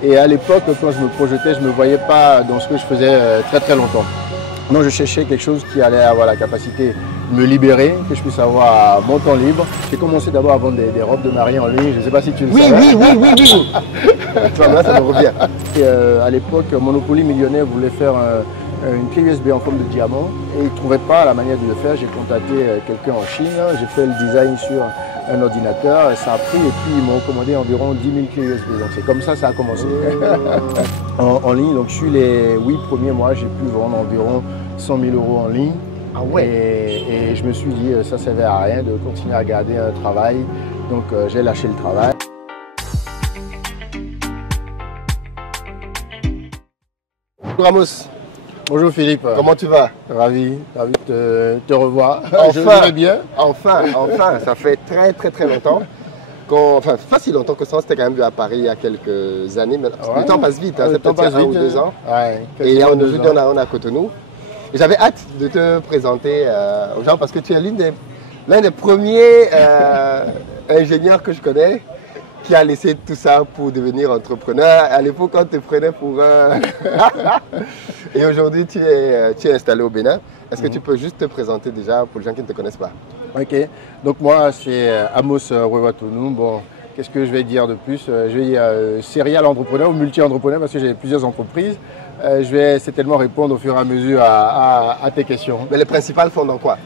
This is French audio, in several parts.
Et à l'époque, quand je me projetais, je ne me voyais pas dans ce que je faisais très longtemps. Donc je cherchais quelque chose qui allait avoir la capacité de me libérer, que je puisse avoir mon temps libre. J'ai commencé d'abord à vendre des robes de mariée en ligne, je ne sais pas si tu le savais. Oui. Tu vois, là, ça me revient. Et, à l'époque, Monopoly Millionnaire voulait faire une clé USB en forme de diamant et ils ne trouvaient pas la manière de le faire. J'ai contacté quelqu'un en Chine, j'ai fait le design sur un ordinateur, ça a pris et puis ils m'ont commandé environ 10 000 clés USB. Donc c'est comme ça a commencé en ligne. Donc sur les 8 premiers mois, j'ai pu vendre environ 100 000 € en ligne. Ah ouais. Et je me suis dit, ça ne servait à rien de continuer à garder un travail. Donc j'ai lâché le travail. Bonjour Amos. Bonjour Philippe. Comment tu vas? Ravi de te revoir. Enfin, je vais bien. Enfin, ça fait très longtemps. Enfin, pas si longtemps que ça, c'était quand même vu à Paris il y a quelques années. Mais le temps passe vite, hein, c'est peut-être 1 ou 2 ans. Ouais, et aujourd'hui, on est à Cotonou. Et j'avais hâte de te présenter aux gens parce que tu es l'un des premiers ingénieurs que je connais qui a laissé tout ça pour devenir entrepreneur. À l'époque, on te prenait pour un... Et aujourd'hui, tu es installé au Bénin. Est-ce que tu peux juste te présenter déjà pour les gens qui ne te connaissent pas? Ok, donc moi c'est Amos Rewatonou. Bon, qu'est-ce que je vais dire de plus? Je vais dire serial entrepreneur ou multi-entrepreneur parce que j'ai plusieurs entreprises. Je vais certainement répondre au fur et à mesure à tes questions. Mais les principales font dans quoi?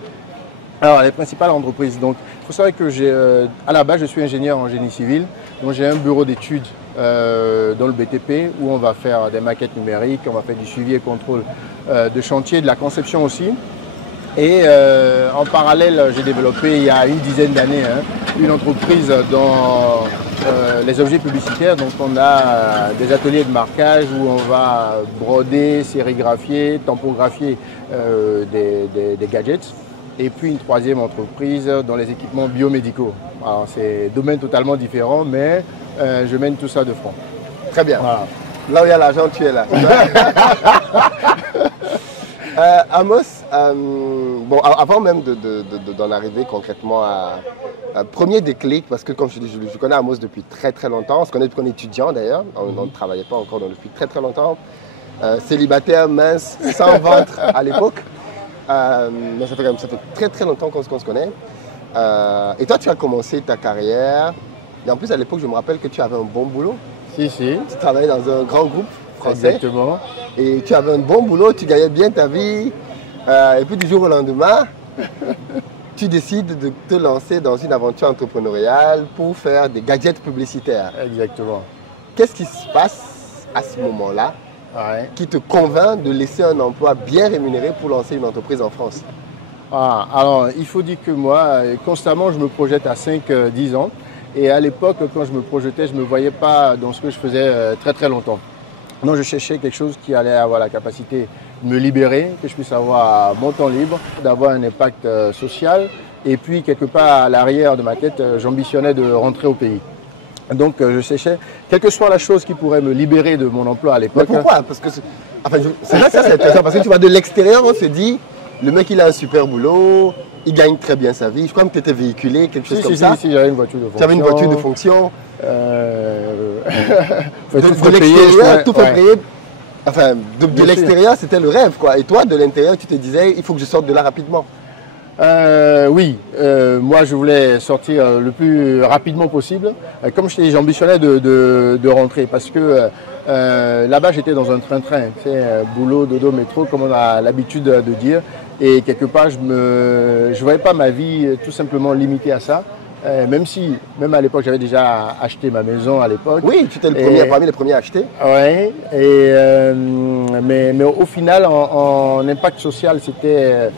Alors, les principales entreprises. Donc, il faut savoir que à la base, je suis ingénieur en génie civil. Donc, j'ai un bureau d'études dans le BTP où on va faire des maquettes numériques, on va faire du suivi et contrôle de chantier, de la conception aussi. Et en parallèle, j'ai développé il y a une dizaine d'années une entreprise dans les objets publicitaires. Donc, on a des ateliers de marquage où on va broder, sérigraphier, tampographier des gadgets. Et puis une troisième entreprise dans les équipements biomédicaux. Alors c'est un domaine totalement différent, mais je mène tout ça de front. Très bien. Voilà. Là où il y a l'argent, tu es là. Amos, bon, avant même d'en arriver concrètement à premier déclic, parce que comme je dis, je connais Amos depuis très longtemps, on se connaît depuis qu'on est étudiant d'ailleurs, on ne travaillait pas encore depuis très longtemps, célibataire, mince, sans ventre à l'époque. Mais ça fait très longtemps qu'on se connaît. Et toi, tu as commencé ta carrière. Et en plus, à l'époque, je me rappelle que tu avais un bon boulot. Si. Tu travaillais dans un grand groupe français. Exactement. Et tu avais un bon boulot, tu gagnais bien ta vie. Et puis du jour au lendemain, tu décides de te lancer dans une aventure entrepreneuriale pour faire des gadgets publicitaires. Exactement. Qu'est-ce qui se passe à ce moment-là qui te convainc de laisser un emploi bien rémunéré pour lancer une entreprise en France? Alors, il faut dire que moi, constamment, je me projette à 5-10 ans. Et à l'époque, quand je me projetais, je ne me voyais pas dans ce que je faisais très longtemps. Donc, je cherchais quelque chose qui allait avoir la capacité de me libérer, que je puisse avoir mon temps libre, d'avoir un impact social. Et puis, quelque part à l'arrière de ma tête, j'ambitionnais de rentrer au pays. Donc je cherchais, quelle que soit la chose qui pourrait me libérer de mon emploi à l'époque. Mais pourquoi? Parce que c'est là que c'est intéressant, parce que tu vois, de l'extérieur, on se dit, le mec il a un super boulot, il gagne très bien sa vie. Je crois que tu étais véhiculé, quelque chose comme ça. Si, j'avais une voiture de fonction. Tu avais une voiture de fonction. De l'extérieur, tout fait payer. Enfin, de l'extérieur, c'était le rêve, quoi. Et toi, de l'intérieur, tu te disais, il faut que je sorte de là rapidement. Oui, moi je voulais sortir le plus rapidement possible. Comme je t'ai dit, j'ambitionnais de rentrer parce que là-bas j'étais dans un train-train, boulot, dodo, métro, comme on a l'habitude de dire. Et quelque part, je ne voyais pas ma vie tout simplement limitée à ça. Même à l'époque, j'avais déjà acheté ma maison à l'époque. Oui, tu étais le premier, parmi les premiers à acheter. Oui, mais au final, en impact social, c'était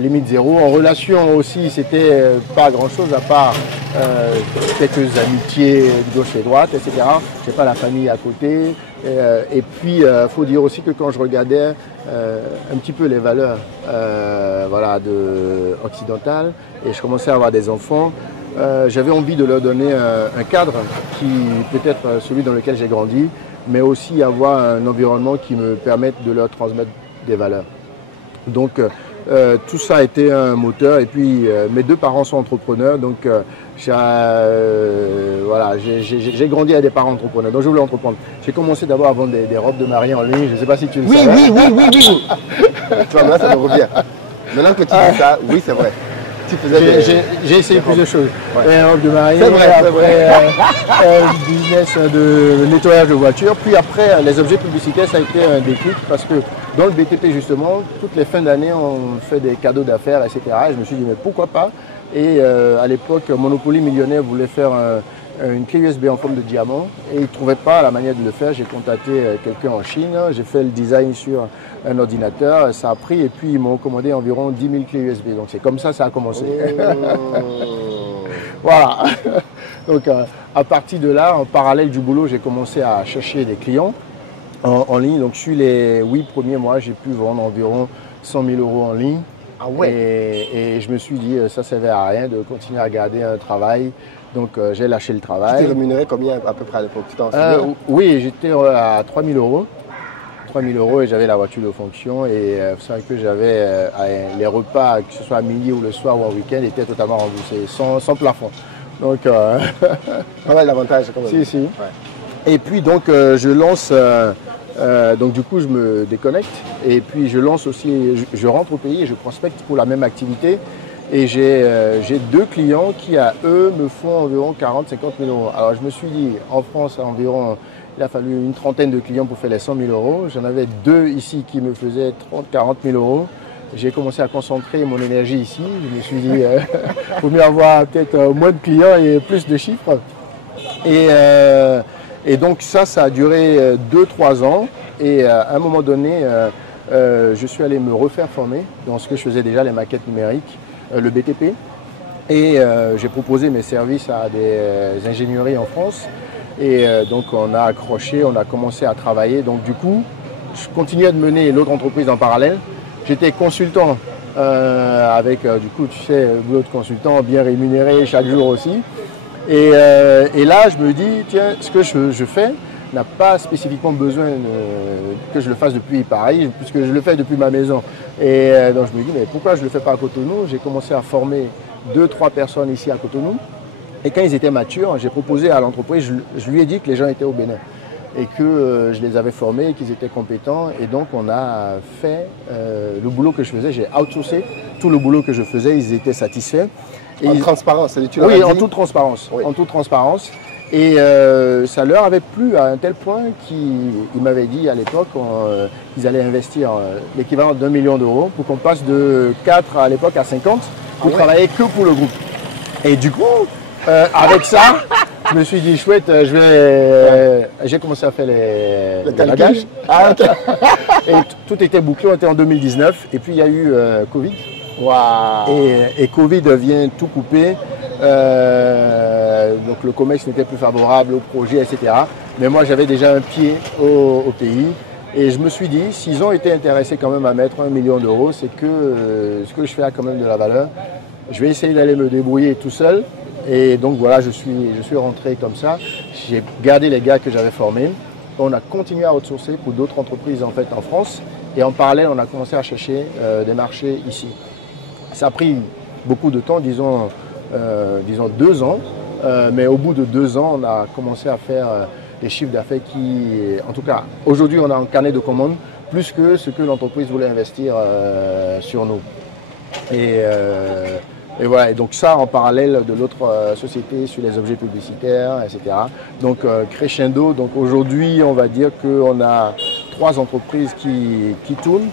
limite zéro. En relation aussi, c'était pas grand-chose à part quelques amitiés de gauche et droite, etc. Je n'ai pas la famille à côté. Et puis, il faut dire aussi que quand je regardais un petit peu les valeurs occidentales, et je commençais à avoir des enfants, j'avais envie de leur donner un cadre qui peut être celui dans lequel j'ai grandi, mais aussi avoir un environnement qui me permette de leur transmettre des valeurs. Donc, tout ça a été un moteur. Et puis mes deux parents sont entrepreneurs, donc voilà, j'ai grandi avec des parents entrepreneurs, donc je voulais entreprendre. J'ai commencé d'abord à vendre des robes de mariée en ligne, je ne sais pas si tu le sais. Oui. Tu vois, maintenant ça me revient. Maintenant que tu dis ça, oui c'est vrai. J'ai essayé plusieurs choses. Ouais. Robe de mariée, C'est vrai, après business de nettoyage de voitures. Puis après, les objets publicitaires, ça a été un déclic parce que dans le BTP justement, toutes les fins d'année, on fait des cadeaux d'affaires, etc. Et je me suis dit, mais pourquoi pas? Et à l'époque, Monopoly Millionnaire voulait faire une clé USB en forme de diamant et ils ne trouvaient pas la manière de le faire. J'ai contacté quelqu'un en Chine, j'ai fait le design sur un ordinateur, ça a pris et puis ils m'ont commandé environ 10 000 clés USB. Donc c'est comme ça a commencé. Voilà. Donc à partir de là, en parallèle du boulot, j'ai commencé à chercher des clients en ligne. Donc sur les 8 premiers mois, j'ai pu vendre environ 100 000 euros en ligne. Ah ouais. Et je me suis dit, ça ne servait à rien de continuer à garder un travail. Donc j'ai lâché le Tu travail. t'es rémunéré combien à peu près à l'époque? Tu t'en souviens? Oui, j'étais à 3 000 euros. 3 000 euros et j'avais la voiture de fonction. Et vous savez que j'avais les repas, que ce soit à midi ou le soir ou en week-end, étaient totalement remboursés, sans plafond. Donc, pas mal d'avantages quand même. Si. Ouais. Et puis donc je lance, donc du coup je me déconnecte et puis je lance aussi, je rentre au pays et je prospecte pour la même activité. Et j'ai deux clients qui à eux me font environ 40 000 50 000 euros. Alors je me suis dit, en France environ, il a fallu une trentaine de clients pour faire les 100 000 euros. J'en avais deux ici qui me faisaient 30 40 000 euros. J'ai commencé à concentrer mon énergie ici. Je me suis dit, il faut mieux avoir peut-être moins de clients et plus de chiffres. Et donc ça a duré 2-3 ans. Et à un moment donné, je suis allé me refaire former dans ce que je faisais déjà, les maquettes numériques, le BTP. Et j'ai proposé mes services à des ingénieries en France. Et donc on a accroché, on a commencé à travailler. Donc du coup, je continuais de mener l'autre entreprise en parallèle. J'étais consultant avec, du coup, tu sais, boulot de consultant bien rémunéré chaque jour aussi. Et là, je me dis, tiens, ce que je fais n'a pas spécifiquement besoin que je le fasse depuis Paris, puisque je le fais depuis ma maison. Et donc je me dis, mais pourquoi je ne le fais pas à Cotonou? J'ai commencé à former 2-3 personnes ici à Cotonou. Et quand ils étaient matures, j'ai proposé à l'entreprise, je lui ai dit que les gens étaient au Bénin et que je les avais formés, qu'ils étaient compétents. Et donc on a fait le boulot que je faisais, j'ai outsourcé tout le boulot que je faisais, ils étaient satisfaits. Et transparence, tu oui, en toute transparence. Oui. En toute transparence. Et ça leur avait plu à un tel point qu'ils m'avaient dit à l'époque qu'ils allaient investir l'équivalent d'1 million d'euros pour qu'on passe de 4 à l'époque à 50 pour travailler que pour le groupe. Et du coup, avec ça, je me suis dit chouette, j'ai commencé à faire les bagages. Ah, okay. Et tout était bouclé, on était en 2019. Et puis il y a eu Covid. Wow. Et Covid vient tout couper. Donc le commerce n'était plus favorable au projet, etc. Mais moi j'avais déjà un pied au pays. Et je me suis dit, s'ils ont été intéressés quand même à mettre 1 million d'euros, c'est que ce que je fais a quand même de la valeur. Je vais essayer d'aller me débrouiller tout seul. Et donc voilà, je suis rentré comme ça. J'ai gardé les gars que j'avais formés. On a continué à outsourcer pour d'autres entreprises en fait en France. Et en parallèle, on a commencé à chercher des marchés ici. Ça a pris beaucoup de temps, disons 2 ans. Mais au bout de 2 ans, on a commencé à faire des chiffres d'affaires qui, en tout cas, aujourd'hui, on a un carnet de commandes plus que ce que l'entreprise voulait investir sur nous. Et voilà, et donc ça en parallèle de l'autre société sur les objets publicitaires, etc. Donc crescendo, donc aujourd'hui on va dire qu'on a 3 entreprises qui tournent.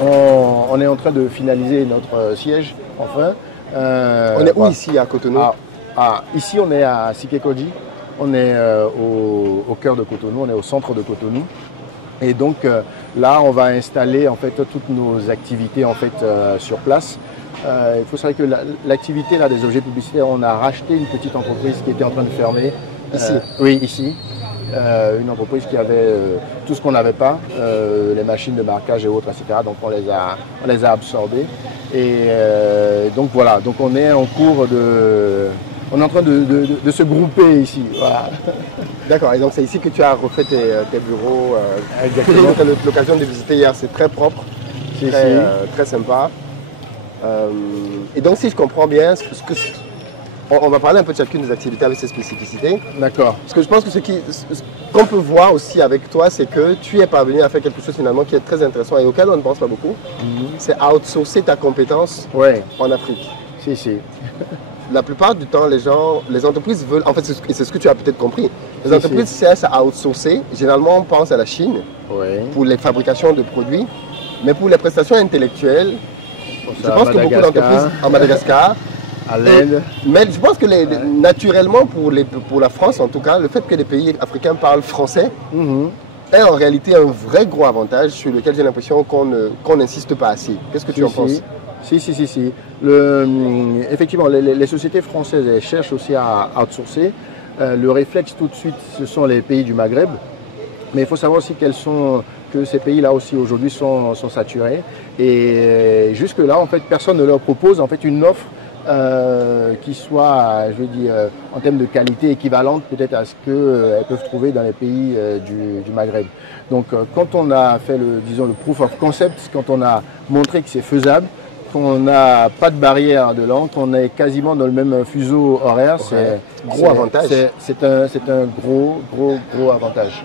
On est en train de finaliser notre siège, enfin. On est où ici à Cotonou? Ici on est à Sikekoji, on est au cœur de Cotonou, on est au centre de Cotonou. Et donc là on va installer en fait toutes nos activités en fait sur place. Il faut savoir que l'activité des objets publicitaires, on a racheté une petite entreprise qui était en train de fermer. Ici? Oui, ici. Une entreprise qui avait tout ce qu'on n'avait pas, les machines de marquage et autres, etc. Donc on les a absorbées. Et donc voilà, donc on est en cours on est en train de se grouper ici. Voilà. D'accord, et donc c'est ici que tu as refait tes bureaux. Exactement. Tu as eu l'occasion de visiter hier, c'est très propre, très sympa. Et donc, si je comprends bien, on va parler un peu de chacune des activités avec ses spécificités. D'accord. Parce que je pense que ce qu'on peut voir aussi avec toi, c'est que tu es parvenu à faire quelque chose finalement qui est très intéressant et auquel on ne pense pas beaucoup. C'est outsourcer ta compétence en Afrique. Si, si. La plupart du temps, les entreprises veulent, en fait, c'est ce que tu as peut-être compris, les entreprises cherchent à outsourcer. Généralement, on pense à la Chine pour les fabrications de produits, mais pour les prestations intellectuelles, je pense que beaucoup d'entreprises en Madagascar, à l'Inde. Mais je pense que naturellement, pour la France en tout cas, le fait que les pays africains parlent français est en réalité un vrai gros avantage sur lequel j'ai l'impression qu'on n'insiste pas assez. Qu'est-ce que tu en penses? Si. Effectivement, les sociétés françaises elles cherchent aussi à outsourcer. Le réflexe tout de suite, ce sont les pays du Maghreb. Mais il faut savoir aussi que ces pays-là aussi aujourd'hui sont saturés. Et jusque-là, en fait, personne ne leur propose en fait une offre qui soit, je veux dire, en termes de qualité équivalente peut-être à ce qu'elles peuvent trouver dans les pays du Maghreb. Donc, quand on a fait le proof of concept, quand on a montré que c'est faisable, qu'on n'a pas de barrière de langue, qu'on est quasiment dans le même fuseau horaire, c'est gros avantage. C'est un gros avantage.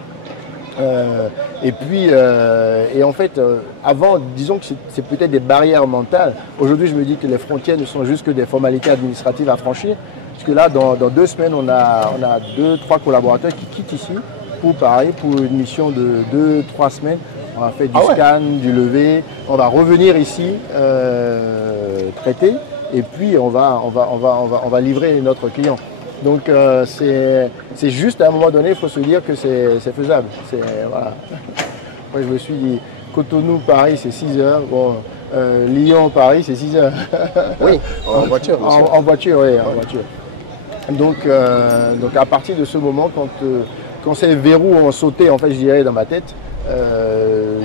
Et en fait, avant, disons que c'est peut-être des barrières mentales. Aujourd'hui, je me dis que les frontières ne sont juste que des formalités administratives à franchir. Parce que là, dans 2 semaines, on a 2-3 collaborateurs qui quittent ici pour une mission de 2-3 semaines. On va faire du scan, du lever. On va revenir ici, traiter, et puis on va livrer notre client. Donc c'est juste à un moment donné, il faut se dire que c'est faisable. Voilà. Après, je me suis dit, Cotonou, Paris, c'est 6 heures. Bon, Lyon, Paris, c'est 6 heures. Oui, en voiture. En voiture, oui, en voiture. Donc à partir de ce moment, quand ces verrous ont sauté, en fait, je dirais, dans ma tête,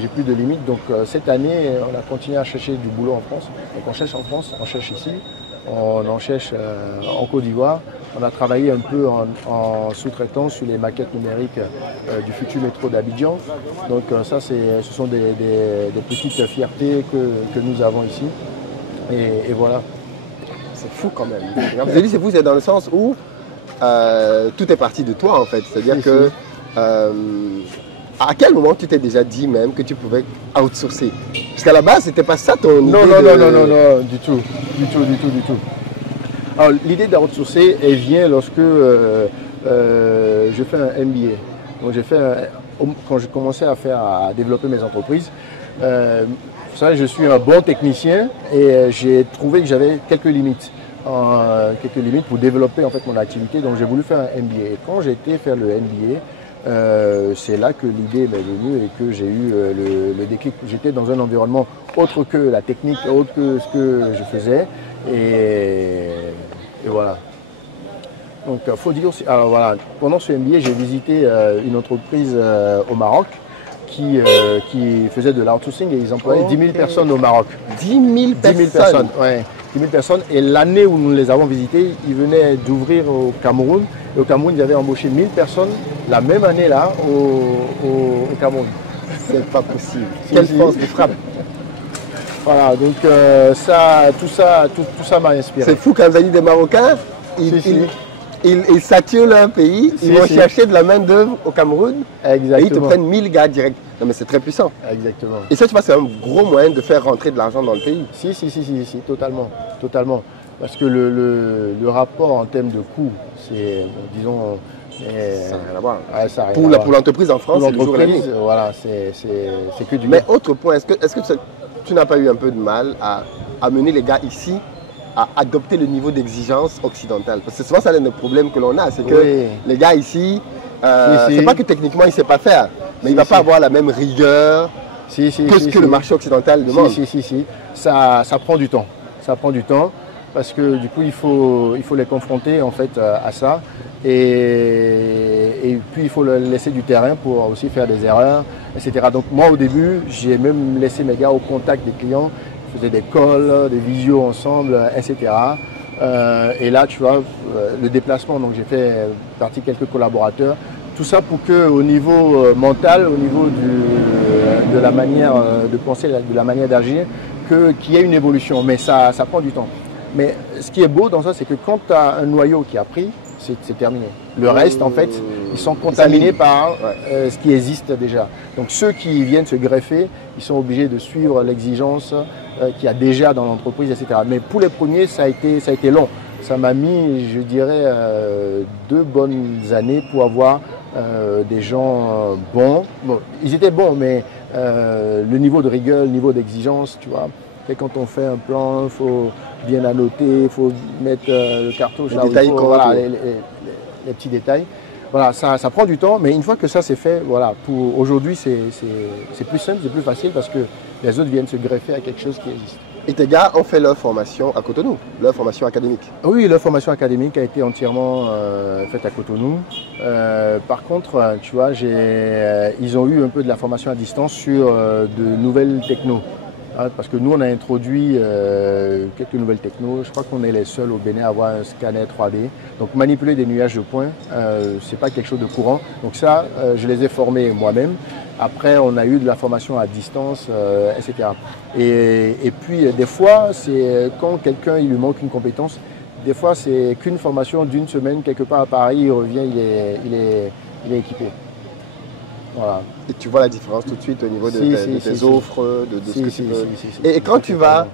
j'ai plus de limites. Donc cette année, on a continué à chercher du boulot en France. Donc on cherche en France, on cherche ici, on en cherche en Côte d'Ivoire. On a travaillé un peu en sous-traitant sur les maquettes numériques du futur métro d'Abidjan. Donc ça, ce sont des petites fiertés que nous avons ici. Et voilà. C'est fou quand même. Vous avez dit c'est fou, c'est dans le sens où tout est parti de toi en fait. C'est-à-dire que à quel moment tu t'es déjà dit même que tu pouvais outsourcer? Parce qu'à la base, c'était pas ça ton idée. Non, du tout. Alors l'idée d'outsourcer, elle vient lorsque je fais un MBA. Donc quand j'ai commencé à développer mes entreprises, vous savez, je suis un bon technicien et j'ai trouvé que j'avais quelques limites pour développer en fait mon activité. Donc j'ai voulu faire un MBA. Et quand j'ai été faire le MBA, c'est là que l'idée m'est venue et que j'ai eu le déclic. J'étais dans un environnement autre que la technique, autre que ce que je faisais. Et voilà. Donc, il faut dire aussi, alors voilà, pendant ce MBA, j'ai visité une entreprise au Maroc qui faisait de l'outsourcing et ils employaient 10 000 personnes au Maroc. 10 000 personnes. Ouais, 10 000 personnes. Et l'année où nous les avons visités, ils venaient d'ouvrir au Cameroun. Et au Cameroun, ils avaient embauché 1000 personnes la même année-là au Cameroun. C'est pas possible. Quelle force de frappe. Voilà, donc tout ça m'a inspiré. C'est fou quand vous avez des Marocains, ils saturent leur pays, ils vont chercher de la main d'œuvre au Cameroun. Exactement. Et ils te prennent 1000 gars direct. Non mais c'est très puissant. Exactement. Et ça, tu vois, c'est un gros moyen de faire rentrer de l'argent dans le pays. Si, totalement. Parce que le rapport en termes de coût, c'est, disons... ça n'a rien à voir. Ouais, ça n'a rien à voir. Pour l'entreprise en France, c'est le jour et la nuit. Voilà, c'est que du... Mais autre point, est-ce que tu n'as pas eu un peu de mal à amener les gars ici à adopter le niveau d'exigence occidental? Parce que souvent, c'est l'un des problèmes que l'on a, c'est que les gars ici, c'est pas que techniquement, il ne sait pas faire, mais il ne va pas avoir la même rigueur que ce que le marché occidental demande. Ça prend du temps. Ça prend du temps parce que du coup, il faut les confronter en fait à ça. Et puis, il faut leur laisser du terrain pour aussi faire des erreurs, etc. Donc, moi, au début, j'ai même laissé mes gars au contact des clients. Je faisais des calls, des visios ensemble, etc. Et là, tu vois, le déplacement, donc j'ai fait partie quelques collaborateurs. Tout ça pour qu'au niveau mental, au niveau de la manière de penser, de la manière d'agir, qu'il y ait une évolution, mais ça prend du temps. Mais ce qui est beau dans ça, c'est que quand tu as un noyau qui a pris, c'est terminé. Le reste, en fait, ils sont contaminés par ce qui existe déjà. Donc ceux qui viennent se greffer, ils sont obligés de suivre l'exigence qu'il y a déjà dans l'entreprise, etc. Mais pour les premiers, ça a été long. Ça m'a mis, je dirais, 2 bonnes années pour avoir des gens bons. Bon, ils étaient bons, mais le niveau de rigueur, le niveau d'exigence, tu vois. Et quand on fait un plan, il faut bien annoter, il faut mettre le cartouche là où il faut, voilà, les petits détails. Voilà, ça prend du temps, mais une fois que ça c'est fait, voilà, pour aujourd'hui c'est plus simple, c'est plus facile parce que les autres viennent se greffer à quelque chose qui existe. Et tes gars ont fait leur formation à Cotonou, leur formation académique? Oui, leur formation académique a été entièrement faite à Cotonou. Par contre, tu vois, ils ont eu un peu de la formation à distance sur de nouvelles technos. Parce que nous, on a introduit quelques nouvelles technos. Je crois qu'on est les seuls au Bénin à avoir un scanner 3D. Donc manipuler des nuages de points, ce n'est pas quelque chose de courant. Donc ça, je les ai formés moi-même. Après, on a eu de la formation à distance, etc. Et puis, des fois, c'est quand quelqu'un il lui manque une compétence, des fois, c'est qu'une formation d'une semaine, quelque part à Paris, il revient, il est équipé. Voilà. Et tu vois la différence tout de suite au niveau de tes offres, de ce que tu peux... Et quand tu vas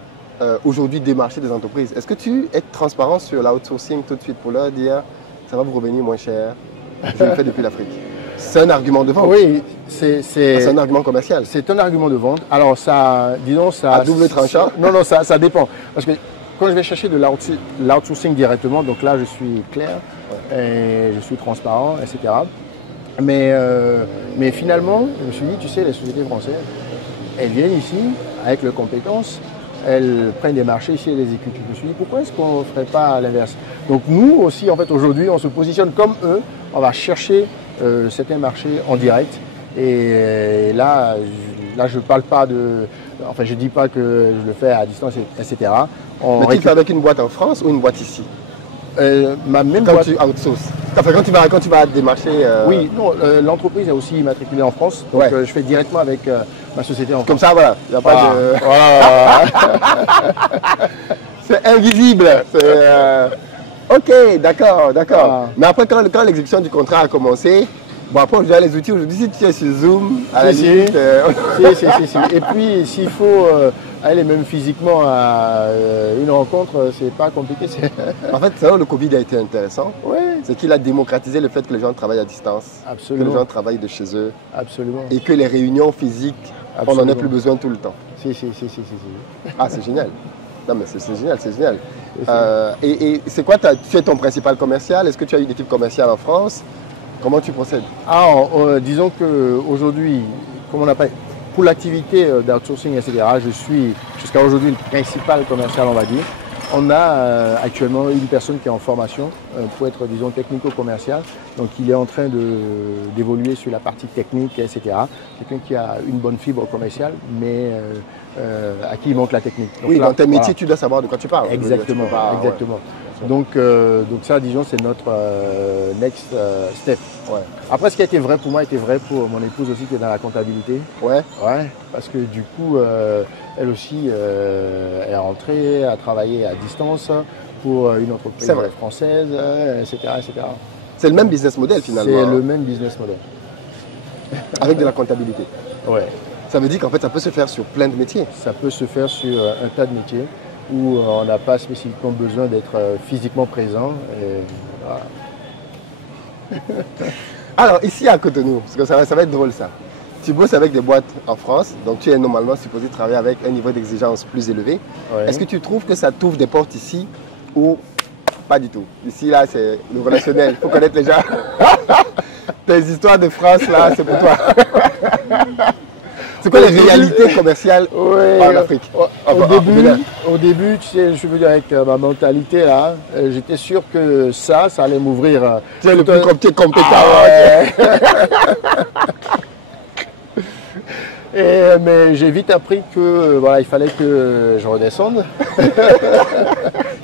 aujourd'hui démarcher des entreprises, est-ce que tu es transparent sur l'outsourcing tout de suite pour leur dire ça va vous revenir moins cher, je le fais depuis l'Afrique? C'est un argument de vente. Oui, c'est un argument commercial. C'est un argument de vente. Alors ça, disons ça... À double tranchant? Non, ça dépend. Parce que quand je vais chercher de l'outsourcing directement, donc là je suis clair, et je suis transparent, etc. Mais finalement, je me suis dit, tu sais, les sociétés françaises, elles viennent ici avec leurs compétences, elles prennent des marchés ici et les exécutent. Je me suis dit, pourquoi est-ce qu'on ne ferait pas l'inverse? Donc nous aussi, en fait, aujourd'hui, on se positionne comme eux, on va chercher certains marchés en direct. Et là, je ne parle pas de... Enfin, je ne dis pas que je le fais à distance, etc. Mais tu le fais avec une boîte en France ou une boîte ici? Ma même quand boîte... tu outsources. Enfin, quand tu vas démarcher... Oui, non, l'entreprise est aussi immatriculée en France, donc je fais directement avec ma société en France. Comme ça, voilà, il n'y a pas de... Voilà. C'est invisible. Ok, d'accord. Voilà. Mais après, quand l'exécution du contrat a commencé, bon, après, on a les outils aujourd'hui. Si tu es sur Zoom, à la limite... Si. Et puis, s'il faut aller même physiquement à une rencontre, c'est pas compliqué. En fait, c'est là où le Covid a été intéressant. Oui. C'est qu'il a démocratisé le fait que les gens travaillent à distance. Absolument. Que les gens travaillent de chez eux. Absolument. Et que les réunions physiques, on n'en a plus besoin tout le temps. Si. Ah, c'est génial. Non, mais c'est génial. Et c'est quoi, tu es ton principal commercial? Est-ce que tu as une équipe commerciale en France? Comment tu procèdes? Disons qu'aujourd'hui, pour l'activité d'outsourcing, etc., je suis jusqu'à aujourd'hui le principal commercial, on va dire. On a actuellement une personne qui est en formation pour être, disons, technico-commercial. Donc, il est en train d'évoluer sur la partie technique, etc. Quelqu'un qui a une bonne fibre commerciale, mais à qui il manque la technique. Donc, oui, dans tes métiers, tu dois savoir de quoi tu parles. Exactement. Donc ça, disons, c'est notre next step. Ouais. Après, ce qui a été vrai pour moi, était vrai pour mon épouse aussi, qui est dans la comptabilité. Ouais, parce que du coup, elle aussi est rentrée, a travaillé à distance pour une entreprise française, etc. C'est le même business model finalement. C'est le même business model. Avec de la comptabilité. Ouais. Ça veut dire qu'en fait, ça peut se faire sur plein de métiers. Ça peut se faire sur un tas de métiers où on n'a pas spécifiquement besoin d'être physiquement présent. Et voilà. Alors, ici à Cotonou, parce que ça va être drôle ça. Tu bosses avec des boîtes en France, donc tu es normalement supposé travailler avec un niveau d'exigence plus élevé. Ouais. Est-ce que tu trouves que ça t'ouvre des portes ici ou pas du tout? Ici, là, c'est le relationnel, il faut connaître les gens. Tes histoires de France, là, c'est pour toi. C'est quoi les réalités commerciales en Afrique? Au début, tu sais, je veux dire, avec ma mentalité là, j'étais sûr que ça allait m'ouvrir. Tu es le plus compétent. Mais j'ai vite appris que voilà, il fallait que je redescende,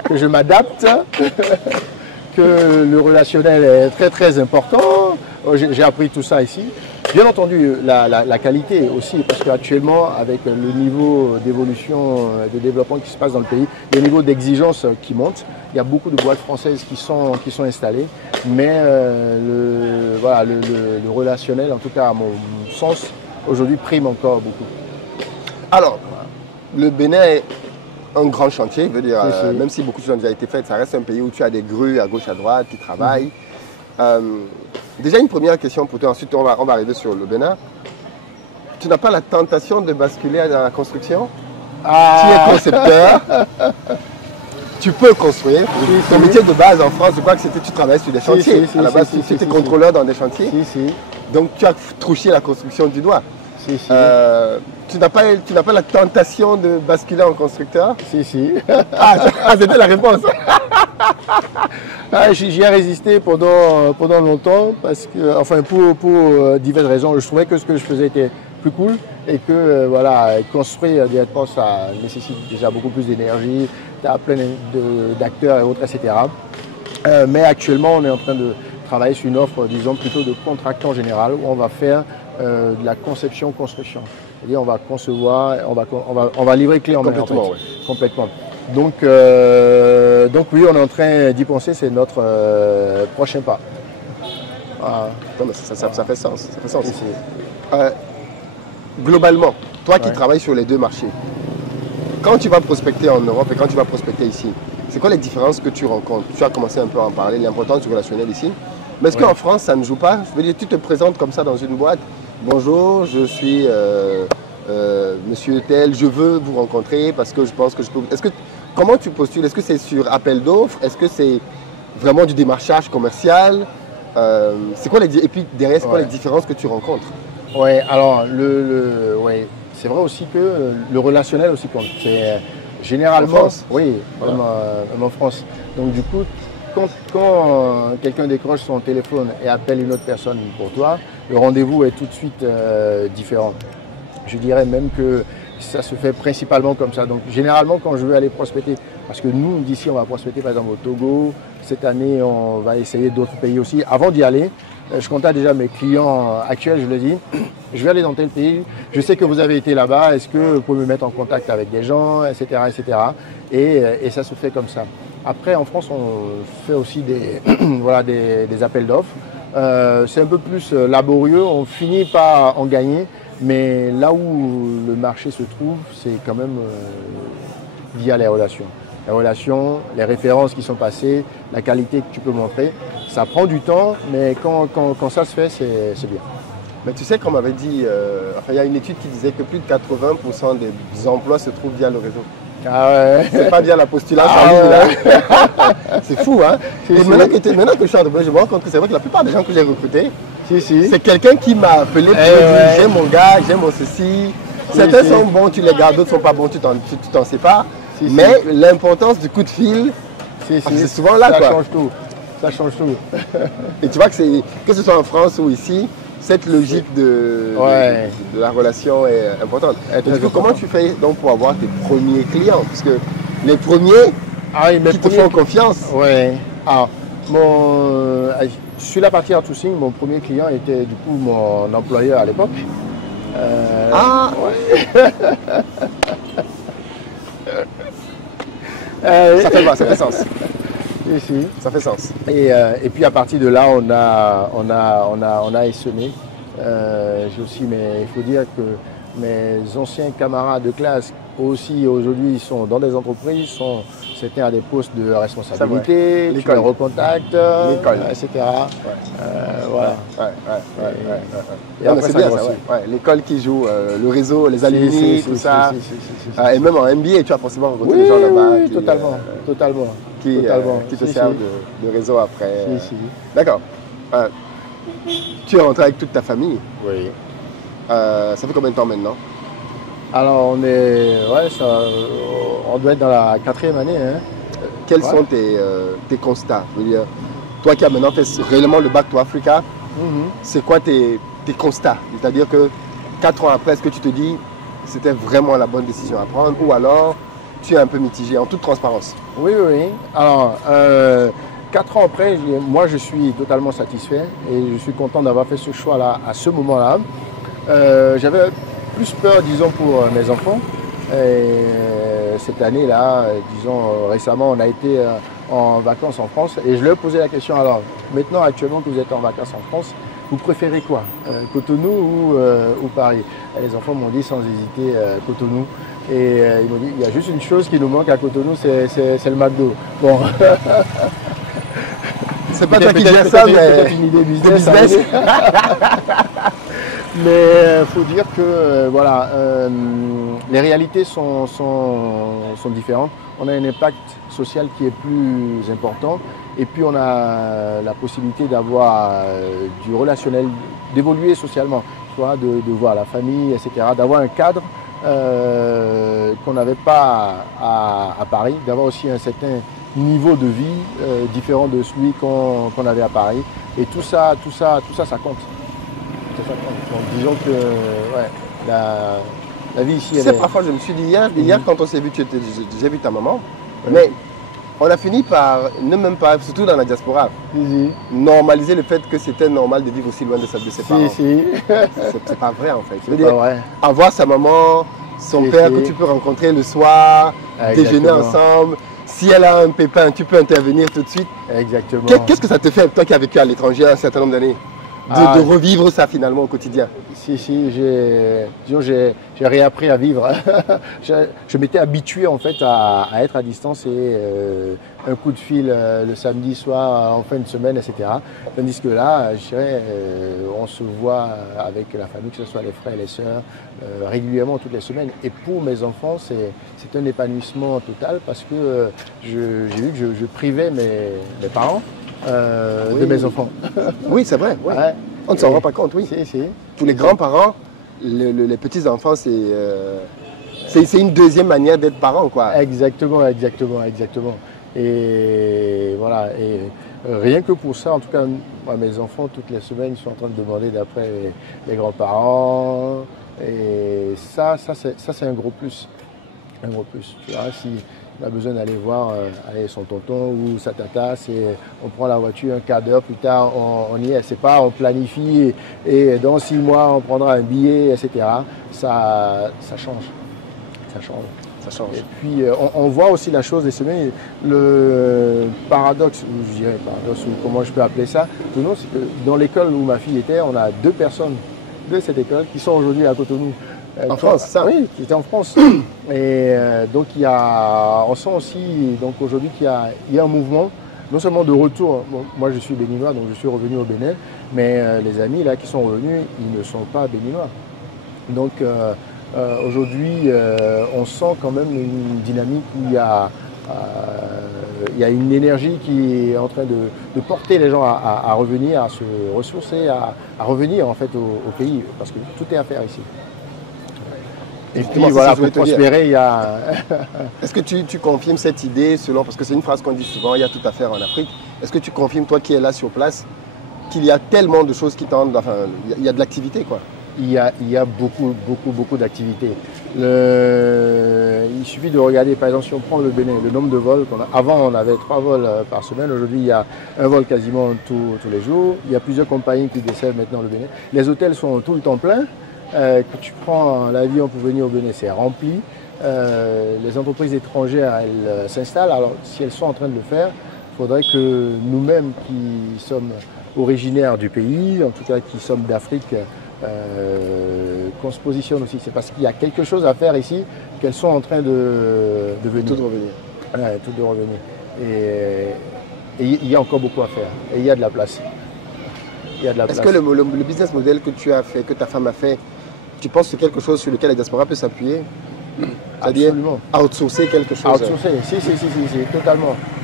que je m'adapte, que le relationnel est très très important. J'ai appris tout ça ici. Bien entendu, la qualité aussi, parce qu'actuellement, avec le niveau d'évolution, de développement qui se passe dans le pays, le niveau d'exigence qui monte, il y a beaucoup de boîtes françaises qui sont installées, mais voilà, le relationnel, en tout cas à mon sens, aujourd'hui prime encore beaucoup. Alors, le Bénin est un grand chantier, je veux dire, Si. même si beaucoup de choses ont déjà été faites, ça reste un pays où tu as des grues à gauche, à droite qui travaillent. Déjà une première question pour toi, ensuite on va arriver sur le Bénin. Tu n'as pas la tentation de basculer dans la construction? Tu es concepteur, tu peux construire. Ton métier de base en France, je crois que c'était tu travaillais sur des chantiers. À la base, tu étais contrôleur dans des chantiers. Donc tu as touché la construction du doigt. Tu n'as pas la tentation de basculer en constructeur? Si. C'était la réponse. J'y ai résisté pendant longtemps, parce que, enfin, pour diverses raisons. Je trouvais que ce que je faisais était plus cool et que voilà, construire directement, ça nécessite déjà beaucoup plus d'énergie, tu as plein d'acteurs et autres, etc. Mais actuellement, on est en train de travailler sur une offre, disons, plutôt de contractant général, où on va faire de la conception-construction. C'est-à-dire on va concevoir, on va livrer clé en main. Complètement. Donc oui, on est en train d'y penser, c'est notre prochain pas. Non, mais ça fait sens. Globalement, toi qui travailles sur les deux marchés, quand tu vas prospecter en Europe et quand tu vas prospecter ici, c'est quoi les différences que tu rencontres? Tu as commencé un peu à en parler, l'importance du relationnel ici. Mais est-ce qu'en France, ça ne joue pas? Je veux dire, tu te présentes comme ça dans une boîte. Bonjour, je suis monsieur tel, je veux vous rencontrer parce que je pense que je peux... Comment tu postules? Est-ce que c'est sur appel d'offres? Est-ce que c'est vraiment du démarchage commercial? Et puis derrière, c'est quoi les différences que tu rencontres? Oui, alors c'est vrai aussi que le relationnel aussi compte. Généralement, en France? Oui, même en France. Donc du coup, quand quelqu'un décroche son téléphone et appelle une autre personne pour toi, le rendez-vous est tout de suite différent. Je dirais même que ça se fait principalement comme ça. Donc généralement, quand je veux aller prospecter, parce que nous, d'ici, on va prospecter par exemple au Togo, cette année, on va essayer d'autres pays aussi. Avant d'y aller, je contacte déjà mes clients actuels, je leur dis, je vais aller dans tel pays, je sais que vous avez été là-bas, est-ce que vous pouvez me mettre en contact avec des gens, etc. Et ça se fait comme ça. Après, en France, on fait aussi des appels d'offres. C'est un peu plus laborieux, on finit par en gagner, mais là où le marché se trouve, c'est quand même via les relations. Les relations, les références qui sont passées, la qualité que tu peux montrer. Ça prend du temps, mais quand ça se fait, c'est bien. Mais tu sais qu'on m'avait dit, il y a une étude qui disait que plus de 80% des emplois se trouvent via le réseau. Ah ouais. C'est pas bien la postulation en ligne là. C'est fou, hein. Et maintenant que je suis en train de je me rends compte que c'est vrai que la plupart des gens que j'ai recrutés, c'est quelqu'un qui m'a appelé pour dire j'aime mon gars, j'aime mon ceci. Certains sont bons, tu les gardes, d'autres sont pas bons, tu t'en sépares. Mais l'importance du coup de fil, c'est souvent là. Ça change tout. Et tu vois que ce soit en France ou ici, cette logique de la relation est importante. Du coup, comment tu fais donc pour avoir tes premiers clients? Parce que les premiers qui te font confiance. Oui. Alors, sur la partie outsourcing, mon premier client était du coup mon employeur à l'époque. Ça fait sens. Si. Ça fait sens. Et puis à partir de là, on a essaimé. J'ai aussi, mais il faut dire que mes anciens camarades de classe aussi aujourd'hui sont dans des entreprises, certains à des postes de responsabilité, tu les recontactes, etc. Voilà. Et après, c'est bien ça. L'école qui joue, le réseau, les alumni, tout ça. Et même en MBA, tu as forcément rencontré des gens là-bas. Oui, totalement. Qui te servent de réseau après. D'accord. Tu es rentré avec toute ta famille. Oui. Ça fait combien de temps maintenant? Alors on doit être dans la 4e année. Hein. Quels sont tes constats? Je veux dire, toi qui as maintenant fait réellement le Back to Africa, c'est quoi tes constats? C'est-à-dire que 4 ans après, est-ce que tu te dis c'était vraiment la bonne décision à prendre ou alors tu es un peu mitigé en toute transparence? Oui. Alors 4 ans après, moi je suis totalement satisfait et je suis content d'avoir fait ce choix-là à ce moment-là. J'avais plus peur, disons, pour mes enfants. Et cette année-là, disons, récemment, on a été en vacances en France et je leur ai posé la question, alors, maintenant, actuellement que vous êtes en vacances en France, vous préférez quoi, Cotonou ou Paris? Et les enfants m'ont dit sans hésiter Cotonou. Et ils m'ont dit, il y a juste une chose qui nous manque à Cotonou, c'est le McDo. Bon. C'est pas toi qui dis ça, mais peut-être une idée business. Mais il faut dire que voilà, les réalités sont différentes. On a un impact social qui est plus important et puis on a la possibilité d'avoir du relationnel, d'évoluer socialement, tu vois, de voir la famille, etc., d'avoir un cadre qu'on n'avait pas à Paris, d'avoir aussi un certain niveau de vie différent de celui qu'on avait à Paris. Et tout ça compte. Donc disons que ouais, la vie ici, tu sais, parfois je me suis dit hier quand on s'est vu, j'ai vu ta maman, mais on a fini par ne même pas, surtout dans la diaspora, normaliser le fait que c'était normal de vivre aussi loin de ses parents. C'est pas vrai en fait. C'est pas vrai. Avoir sa maman, son père que tu peux rencontrer le soir, déjeuner ensemble. Si elle a un pépin, tu peux intervenir tout de suite. Exactement. Qu'est-ce que ça te fait, toi qui as vécu à l'étranger un certain nombre d'années, de revivre ça finalement au quotidien? Si, j'ai réappris à vivre. Je m'étais habitué en fait à être à distance et un coup de fil le samedi soir en fin de semaine, etc. Tandis que là, je dirais, on se voit avec la famille, que ce soit les frères et les sœurs, régulièrement toutes les semaines. Et pour mes enfants, c'est un épanouissement total parce que j'ai vu que je privais mes parents de mes enfants. Oui, c'est vrai. Ouais. Ouais. On ne s'en rend pas compte, oui. Si. Pour les grands-parents, les petits-enfants, c'est une deuxième manière d'être parent, quoi. Exactement. Et voilà. Et rien que pour ça, en tout cas, moi, mes enfants, toutes les semaines, ils sont en train de demander d'après les grands-parents. Et ça c'est un gros plus. Un gros plus. Tu vois, si on a besoin d'aller voir son tonton ou sa tata, on prend la voiture un quart d'heure plus tard, on y est. C'est pas on planifie et dans 6 mois on prendra un billet, etc. Ça change. Ça change. Et puis on voit aussi la chose des semaines. Le paradoxe, je dirais paradoxe, ou comment je peux appeler ça, c'est que dans l'école où ma fille était, on a 2 personnes de cette école qui sont aujourd'hui à Cotonou. En France, ça? Oui, qui était en France. Et donc on sent aussi aujourd'hui qu'il y a un mouvement, non seulement de retour. Bon, moi je suis béninois, donc je suis revenu au Bénin, mais les amis là qui sont revenus, ils ne sont pas béninois. Donc aujourd'hui, on sent quand même une dynamique où il y a une énergie qui est en train de porter les gens à revenir, à se ressourcer, à revenir en fait au pays, parce que tout est à faire ici. Et puis voilà, pour prospérer, il y a... Est-ce que tu confirmes cette idée parce que c'est une phrase qu'on dit souvent, il y a tout à faire en Afrique. Est-ce que tu confirmes, toi qui es là sur place, qu'il y a tellement de choses qui tendent, enfin, il y a de l'activité, quoi? Il y a beaucoup d'activités. Il suffit de regarder, par exemple, si on prend le Bénin, le nombre de vols qu'on a. Avant, on avait 3 vols par semaine. Aujourd'hui, il y a un vol quasiment tous les jours. Il y a plusieurs compagnies qui desservent maintenant le Bénin. Les hôtels sont tout le temps pleins. Quand tu prends l'avion pour venir au Bénin, c'est rempli. Les entreprises étrangères, elles s'installent. Alors, si elles sont en train de le faire, il faudrait que nous-mêmes qui sommes originaires du pays, en tout cas qui sommes d'Afrique, qu'on se positionne aussi. C'est parce qu'il y a quelque chose à faire ici qu'elles sont en train de venir. Tout de revenir. Ouais, tout de revenir. Et il y a encore beaucoup à faire. Et il y a de la place. Est-ce que le business model que tu as fait, que ta femme a fait, tu penses que c'est quelque chose sur lequel la diaspora peut s'appuyer? C'est-à-dire outsourcer quelque chose? Outsourcer, si,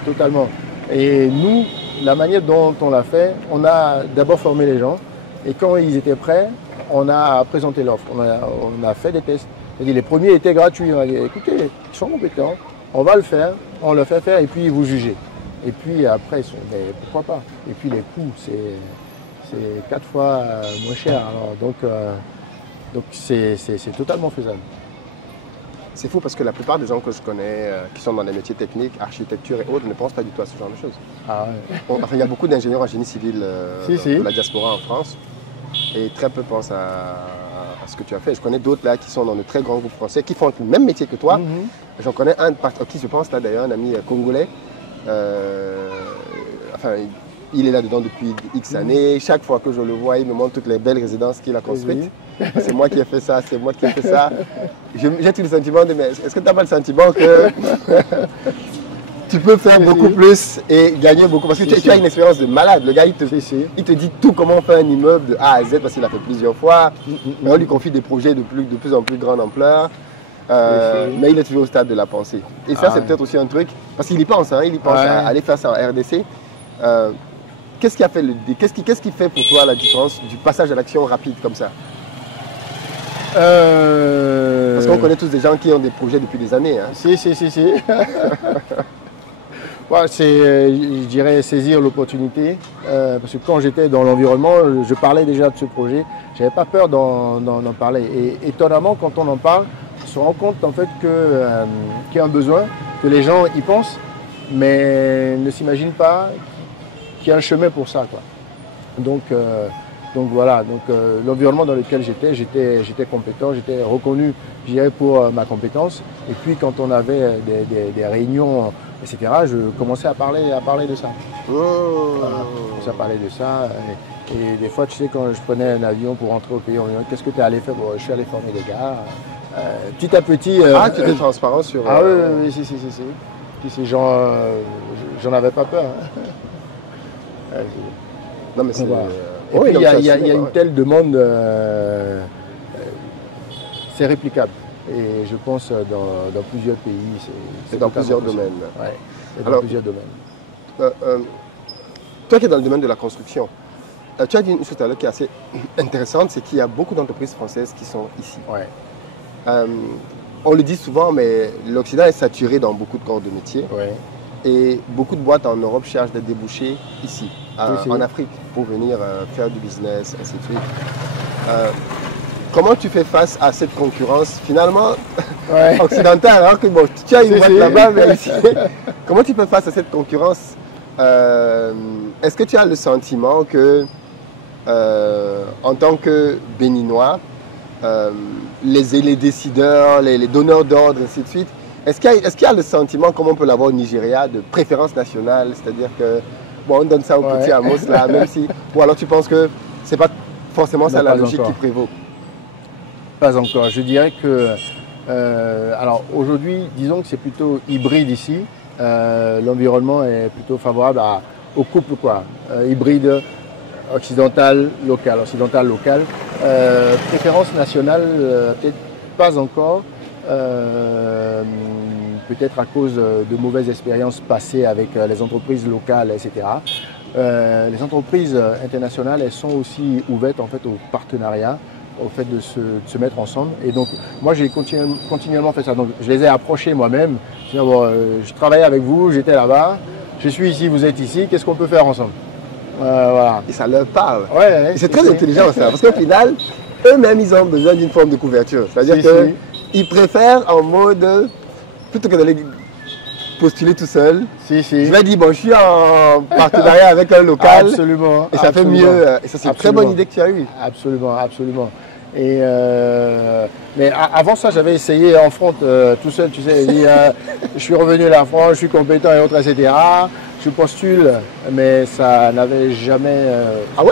totalement. Et nous, la manière dont on l'a fait, on a d'abord formé les gens. Et quand ils étaient prêts, on a présenté l'offre. On a fait des tests. Les premiers étaient gratuits. On a dit, écoutez, ils sont compétents, on va le faire, on le fait faire et puis vous jugez. Et puis après, ils sont, mais pourquoi pas? Et puis les coûts, c'est 4 fois moins cher. Alors, donc c'est totalement faisable. C'est fou parce que la plupart des gens que je connais qui sont dans les métiers techniques, architecture et autres, ne pensent pas du tout à ce genre de choses. Ah ouais. Enfin, il y a beaucoup d'ingénieurs en génie civil Si. de la diaspora en France et très peu pensent à ce que tu as fait. Je connais d'autres là qui sont dans de très grands groupes français qui font le même métier que toi. J'en connais un qui je pense là d'ailleurs, un ami congolais. Enfin, il est là-dedans depuis X années. Chaque fois que je le vois, il me montre toutes les belles résidences qu'il a construites. C'est moi qui ai fait ça, c'est moi qui ai fait ça. J'ai tout le sentiment de, mais est-ce que tu n'as pas le sentiment que tu peux faire beaucoup plus et gagner beaucoup? Parce que tu as une expérience de malade. Le gars, il te dit tout comment faire un immeuble de A à Z parce qu'il l'a fait plusieurs fois. Mais on lui confie des projets de plus en plus grande ampleur. Mais il est toujours au stade de la pensée. Et ça, c'est peut-être aussi un truc, parce qu'il y pense, hein, il y pense à aller faire ça en RDC. Qu'est-ce qui fait pour toi la différence du passage à l'action rapide comme ça? Parce qu'on connaît tous des gens qui ont des projets depuis des années. Hein. Si. Ouais, je dirais saisir l'opportunité. Parce que quand j'étais dans l'environnement, je parlais déjà de ce projet. Je n'avais pas peur d'en parler. Et étonnamment, quand on en parle, on se rend compte en fait qu'il y a un besoin, que les gens y pensent, mais ne s'imaginent pas qu'il y a un chemin pour ça, quoi. Donc voilà, l'environnement dans lequel j'étais compétent, j'étais reconnu, je dirais, pour ma compétence. Et puis quand on avait des réunions, etc., je commençais à parler de ça. Voilà, je commençais à parler de ça. Et des fois, tu sais, quand je prenais un avion pour rentrer au pays, on me disait, qu'est-ce que tu es allé faire? Bon, je suis allé former des gars. Petit à petit... tu étais transparent sur... Ah oui, si. J'en avais pas peur. Hein. Non, mais c'est... Et puis, il y a une telle demande, c'est réplicable. Et je pense dans plusieurs pays. C'est dans plusieurs domaines. Oui, c'est dans plusieurs domaines. Toi qui es dans le domaine de la construction, tu as dit une chose tout à l'heure qui est assez intéressante, c'est qu'il y a beaucoup d'entreprises françaises qui sont ici. Ouais. On le dit souvent, mais l'Occident est saturé dans beaucoup de corps de métier. Ouais. Et beaucoup de boîtes en Europe cherchent des débouchés ici, en Afrique, pour venir faire du business, ainsi de suite. Comment tu fais face à cette concurrence finalement occidentale, alors que bon, tu as une boîte là-bas, mais ici, comment tu fais face à cette concurrence? Est-ce que tu as le sentiment que, en tant que Béninois, les décideurs, les donneurs d'ordre, ainsi de suite, est-ce qu'il y a le sentiment, comme on peut l'avoir au Nigeria, de préférence nationale? C'est-à-dire que, bon, on donne ça au petit Amos là, même si... Ou alors tu penses que c'est pas forcément ça la logique qui prévaut? Pas encore. Je dirais que... alors aujourd'hui, disons que c'est plutôt hybride ici. L'environnement est plutôt favorable au couple, quoi. Hybride, occidental, local. Préférence nationale, peut-être pas encore. Peut-être à cause de mauvaises expériences passées avec les entreprises locales, etc. Les entreprises internationales, elles sont aussi ouvertes en fait au partenariat, au fait de se mettre ensemble. Et donc, moi, j'ai continuellement fait ça. Donc, je les ai approchés moi-même. Je travaillais avec vous, j'étais là-bas, je suis ici, vous êtes ici, qu'est-ce qu'on peut faire ensemble? Voilà. Et ça leur parle. Ouais, c'est très intelligent ça, parce qu'au final, eux-mêmes, ils ont besoin d'une forme de couverture. C'est-à-dire qu'ils préfèrent en mode, plutôt que d'aller postuler tout seul, je vais dire, bon, je suis en partenariat avec un local. Absolument. Et ça fait mieux. Et ça, c'est une très bonne idée que tu as eue. Absolument. Et mais avant ça, j'avais essayé en front tout seul, tu sais, je suis revenu à la France, je suis compétent et autres, etc. Je postule, mais ça n'avait jamais,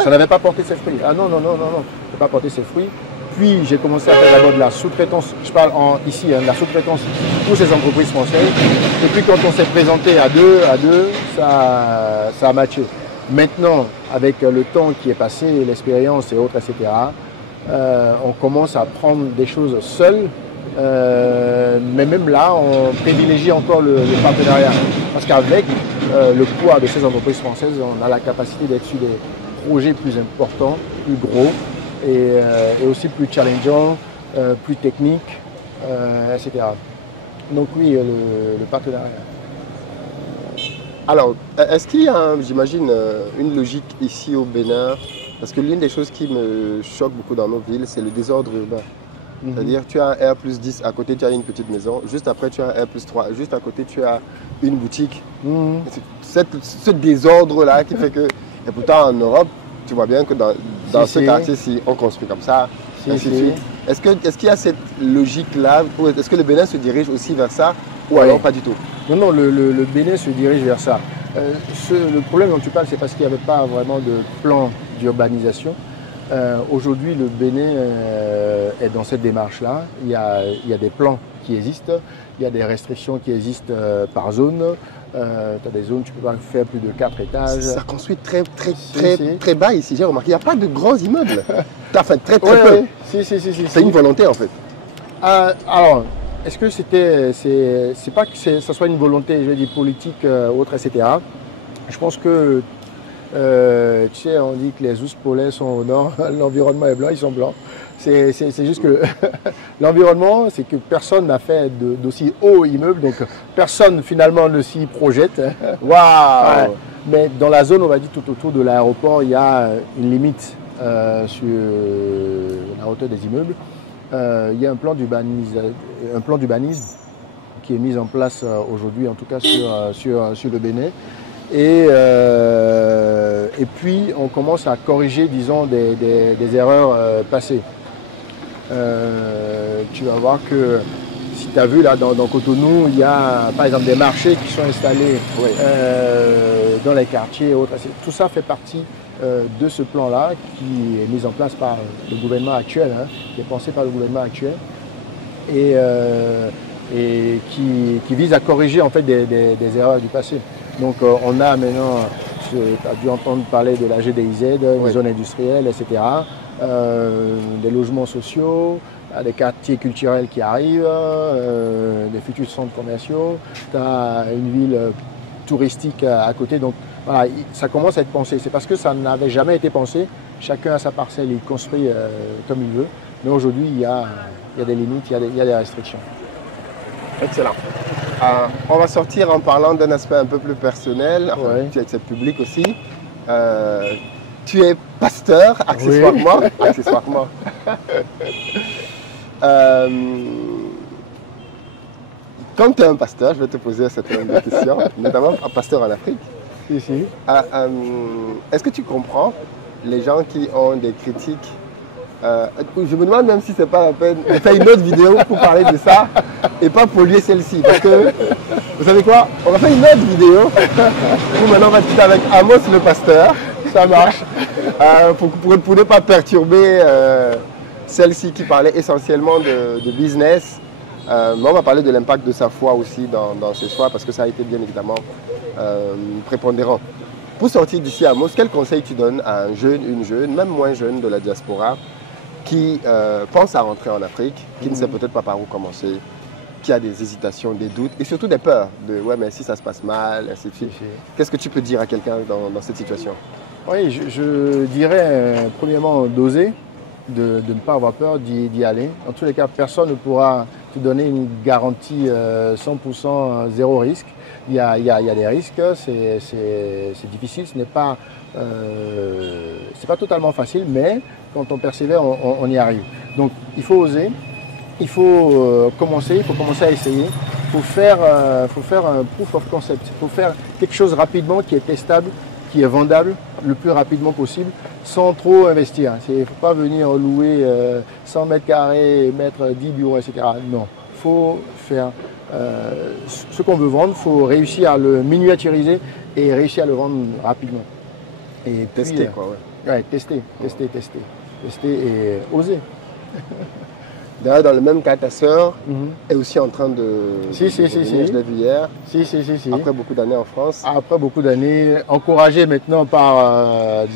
ça n'avait pas porté ses fruits. Ah non, ça n'a pas porté ses fruits. Puis j'ai commencé à faire d'abord de la sous-traitance, je parle ici, de la sous-traitance pour ces entreprises françaises. Et puis quand on s'est présenté à deux, ça a matché. Maintenant, avec le temps qui est passé, l'expérience et autres, etc., on commence à prendre des choses seuls, mais même là, on privilégie encore le partenariat. Parce qu'avec le poids de ces entreprises françaises, on a la capacité d'être sur des projets plus importants, plus gros et aussi plus challengeants, plus techniques, etc. Donc oui, le partenariat. Alors, est-ce qu'il y a, j'imagine, une logique ici au Bénin? Parce que l'une des choses qui me choque beaucoup dans nos villes, c'est le désordre urbain. C'est-à-dire, tu as un R+10, à côté, tu as une petite maison. Juste après, tu as un R+3. Juste à côté, tu as une boutique. Ce désordre-là qui fait que... Et pourtant, en Europe, tu vois bien que dans ce quartier-ci, on construit comme ça, ainsi de suite. Est-ce qu'il y a cette logique-là? Est-ce que le Bénin se dirige aussi vers ça? Ou alors pas du tout? Non, le Bénin se dirige vers ça. Le problème dont tu parles, c'est parce qu'il n'y avait pas vraiment de plan d'urbanisation. Aujourd'hui, le Bénin est dans cette démarche-là. Il y a des plans qui existent, il y a des restrictions qui existent par zone. Tu as des zones où tu ne peux pas faire plus de 4 étages. Ça construit très bas ici, j'ai remarqué. Il n'y a pas de grands immeubles. Enfin, très peu. C'est une volonté en fait. Alors, est-ce que c'est pas que ça soit une volonté, je veux dire, politique, autre, etc. Je pense que, tu sais, on dit que les ours polaires sont au nord, l'environnement est blanc, ils sont blancs. C'est juste que l'environnement, c'est que personne n'a fait d'aussi haut immeuble, donc personne finalement ne s'y projette. Waouh! Mais dans la zone, on va dire tout autour de l'aéroport, il y a une limite sur la hauteur des immeubles. Il y a un plan d'urbanisme qui est mis en place aujourd'hui, en tout cas sur le Bénin. Et puis, on commence à corriger, disons, des erreurs passées. Tu vas voir que, si tu as vu, là, dans Cotonou, il y a, par exemple, des marchés qui sont installés dans les quartiers et autres. Tout ça fait partie de ce plan-là qui est mis en place par le gouvernement actuel, qui est pensé par le gouvernement actuel et qui vise à corriger en fait des erreurs du passé. Donc on a maintenant, tu as dû entendre parler de la GDIZ, des zones industrielles, etc., des logements sociaux, des quartiers culturels qui arrivent, des futurs centres commerciaux, tu as une ville touristique à côté. Donc voilà, ça commence à être pensé. C'est parce que ça n'avait jamais été pensé. Chacun a sa parcelle, il construit comme il veut. Mais aujourd'hui, il y a des limites, il y a des restrictions. Excellent. On va sortir en parlant d'un aspect un peu plus personnel. Enfin, tu es public aussi. Tu es pasteur, accessoirement. Accessoirement. Quand tu es un pasteur, je vais te poser un certain nombre de questions, notamment un pasteur en Afrique. Ici. Est-ce que tu comprends les gens qui ont des critiques? Je me demande même si c'est pas la peine de faire une autre vidéo pour parler de ça et pas polluer celle-ci. Parce que, vous savez quoi? On va faire une autre vidéo où maintenant on va discuter avec Amos le pasteur. Ça marche. Pour ne pas perturber celle-ci qui parlait essentiellement de business. Mais on va parler de l'impact de sa foi aussi dans ses choix parce que ça a été bien évidemment prépondérant. Pour sortir d'ici, Amos, quel conseil tu donnes à un jeune, une jeune, même moins jeune de la diaspora qui pense à rentrer en Afrique, qui ne sait peut-être pas par où commencer, qui a des hésitations, des doutes et surtout des peurs de ouais mais si ça se passe mal, ainsi de suite. Qu'est-ce que tu peux dire à quelqu'un dans cette situation? Oui, je dirais premièrement d'oser, de ne pas avoir peur d'y aller. En tous les cas, personne ne pourra te donner une garantie 100% zéro risque. Il y a des risques, c'est difficile, ce n'est pas totalement facile, mais quand on persévère, on y arrive. Donc il faut oser, il faut commencer à essayer, il faut faire un proof of concept, il faut faire quelque chose rapidement qui est testable, qui est vendable le plus rapidement possible, sans trop investir. Il ne faut pas venir louer 100 mètres carrés, mettre 10 bureaux, etc. Non, il faut faire ce qu'on veut vendre, il faut réussir à le miniaturiser et réussir à le vendre rapidement. Et tester quoi, tester et oser. D'ailleurs, dans le même cas, ta sœur est aussi en train de je l'ai vu hier. Si. Après beaucoup d'années en France. Après beaucoup d'années, encouragée maintenant par,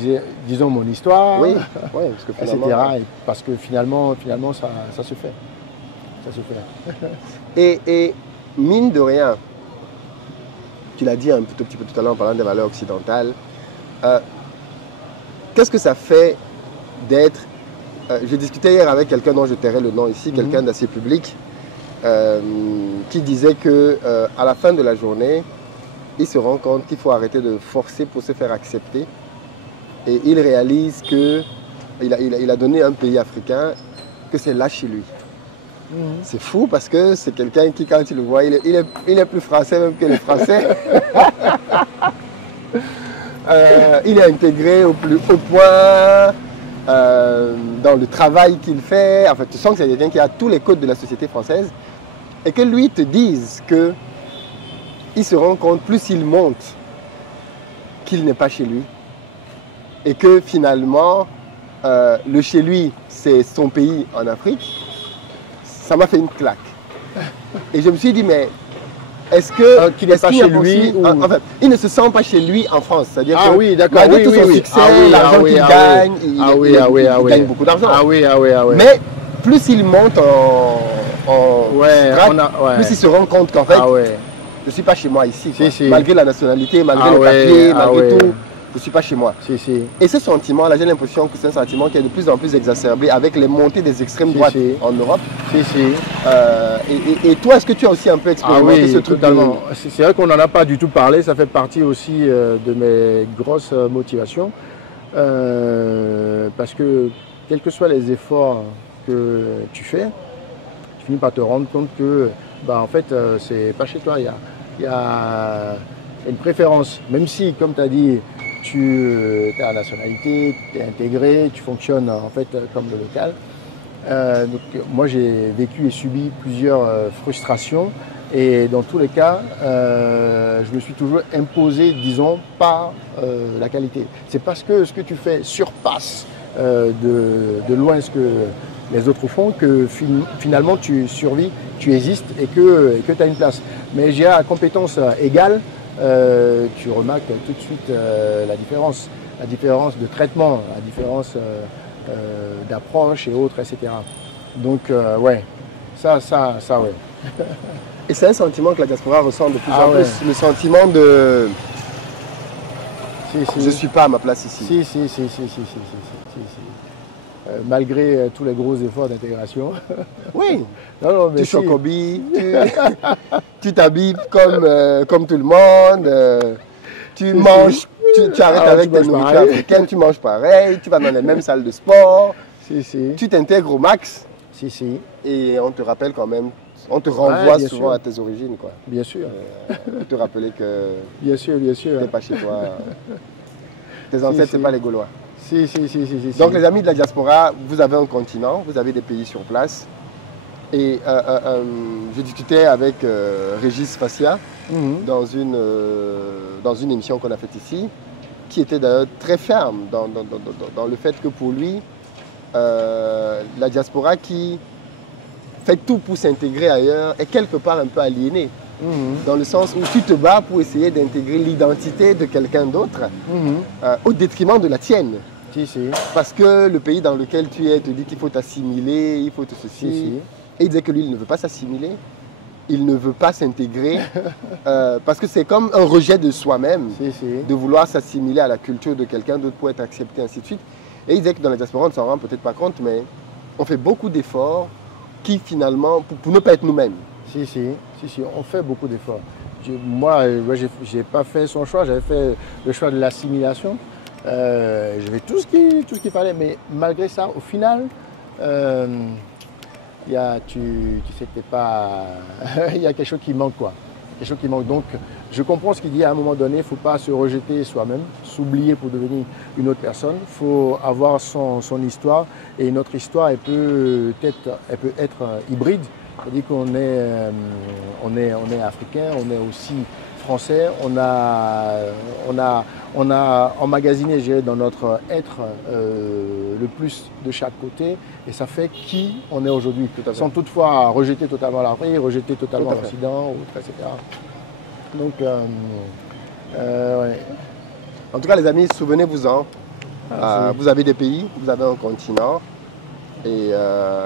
disons, mon histoire, parce que finalement, etc. Parce que finalement ça se fait. Ça se fait. Et mine de rien, tu l'as dit un tout petit peu tout à l'heure en parlant des valeurs occidentales, qu'est-ce que ça fait d'être... J'ai discuté hier avec quelqu'un dont je tairai le nom ici, quelqu'un d'assez public, qui disait qu'à la fin de la journée, il se rend compte qu'il faut arrêter de forcer pour se faire accepter. Et il réalise qu'il a donné un pays africain, que c'est là chez lui. C'est fou parce que c'est quelqu'un qui, quand tu le vois, il est plus français même que les Français. Il est intégré au plus haut point dans le travail qu'il fait. En fait, tu sens que c'est quelqu'un qui a tous les codes de la société française. Et que lui te dise que il se rend compte, plus il monte, qu'il n'est pas chez lui. Et que finalement, le chez lui, c'est son pays en Afrique. Ça m'a fait une claque. Et je me suis dit, mais est-ce que qu'il n'est pas chez lui ou... En fait, il ne se sent pas chez lui en France. C'est-à-dire que oui, d'accord. malgré tout son succès, l'argent qu'il gagne, il gagne beaucoup d'argent. Mais plus il monte plus il se rend compte qu'en fait, je ne suis pas chez moi ici. Malgré la nationalité, malgré le papier, malgré tout. Je ne suis pas chez moi. Et ce sentiment-là, j'ai l'impression que c'est un sentiment qui est de plus en plus exacerbé avec les montées des extrêmes droites en Europe. Et toi, est-ce que tu as aussi un peu expérimenté ce truc? Totalement. C'est vrai qu'on n'en a pas du tout parlé. Ça fait partie aussi de mes grosses motivations. Parce que, quels que soient les efforts que tu fais, tu finis par te rendre compte que, en fait, c'est pas chez toi. Il y a une préférence. Même si, comme tu as dit, tu as la nationalité, tu es intégré, tu fonctionnes en fait comme le local. Donc, moi j'ai vécu et subi plusieurs frustrations et dans tous les cas, je me suis toujours imposé, disons, par la qualité. C'est parce que ce que tu fais surpasse de loin ce que les autres font que finalement tu survis, tu existes et que tu as une place. Mais j'ai à compétence égale. Tu remarques tout de suite la différence de traitement, la différence d'approche et autres, etc. Donc, ouais, ça, ouais. Et c'est un sentiment que la diaspora ressent de plus en plus, le sentiment de je ne suis pas à ma place ici. Si. Malgré tous les gros efforts d'intégration. Oui, tu chocobies, tu t'habilles comme tout le monde, tu manges, tu arrêtes avec tes nourritures africaines, tu manges pareil, tu vas dans les mêmes salles de sport, tu t'intègres au max. Et on te rappelle quand même, on te renvoie souvent à tes origines, quoi. Bien sûr. Pour te rappeler que bien sûr. Tu n'es pas chez toi. Tes ancêtres, ce n'est pas les Gaulois. Si. Donc les amis de la diaspora, vous avez un continent, vous avez des pays sur place. Et je discutais avec Régis Fassia dans une émission qu'on a faite ici, qui était d'ailleurs très ferme dans le fait que pour lui, la diaspora qui fait tout pour s'intégrer ailleurs est quelque part un peu aliénée. Dans le sens où tu te bats pour essayer d'intégrer l'identité de quelqu'un d'autre au détriment de la tienne. Parce que le pays dans lequel tu es te dit qu'il faut t'assimiler, il faut te ceci. Et il disait que lui, il ne veut pas s'assimiler, il ne veut pas s'intégrer, parce que c'est comme un rejet de soi-même, de vouloir s'assimiler à la culture de quelqu'un d'autre pour être accepté, ainsi de suite. Et il disait que dans la diaspora, on ne s'en rend peut-être pas compte, mais on fait beaucoup d'efforts qui finalement, pour ne pas être nous-mêmes. On fait beaucoup d'efforts. Moi, je n'ai pas fait son choix, j'avais fait le choix de l'assimilation. J'avais tout ce qu'il fallait, mais malgré ça, au final, tu sais que pas... il y a quelque chose qui manque, quoi. Quelque chose qui manque. Donc, je comprends ce qu'il dit à un moment donné, il ne faut pas se rejeter soi-même, s'oublier pour devenir une autre personne. Il faut avoir son histoire, et notre histoire, elle peut être hybride. C'est-à-dire qu'on est africain, on est aussi français, on a emmagasiné dans notre être le plus de chaque côté et ça fait qui on est aujourd'hui. Sans toutefois rejeter totalement l'Afrique, rejeter totalement l'Occident, etc. Donc, ouais. En tout cas, les amis, souvenez-vous-en. Vous avez des pays, vous avez un continent. Et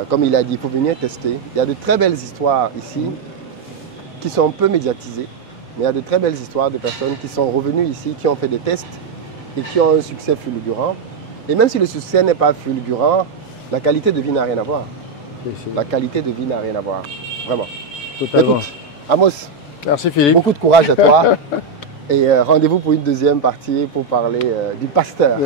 comme il a dit, il faut venir tester. Il y a de très belles histoires ici qui sont peu médiatisées. Mais il y a de très belles histoires de personnes qui sont revenues ici, qui ont fait des tests et qui ont un succès fulgurant. Et même si le succès n'est pas fulgurant, la qualité de vie n'a rien à voir. La qualité de vie n'a rien à voir. Vraiment. Totalement. Écoute, Amos, merci Philippe. Beaucoup de courage à toi. Et rendez-vous pour une deuxième partie pour parler du pasteur.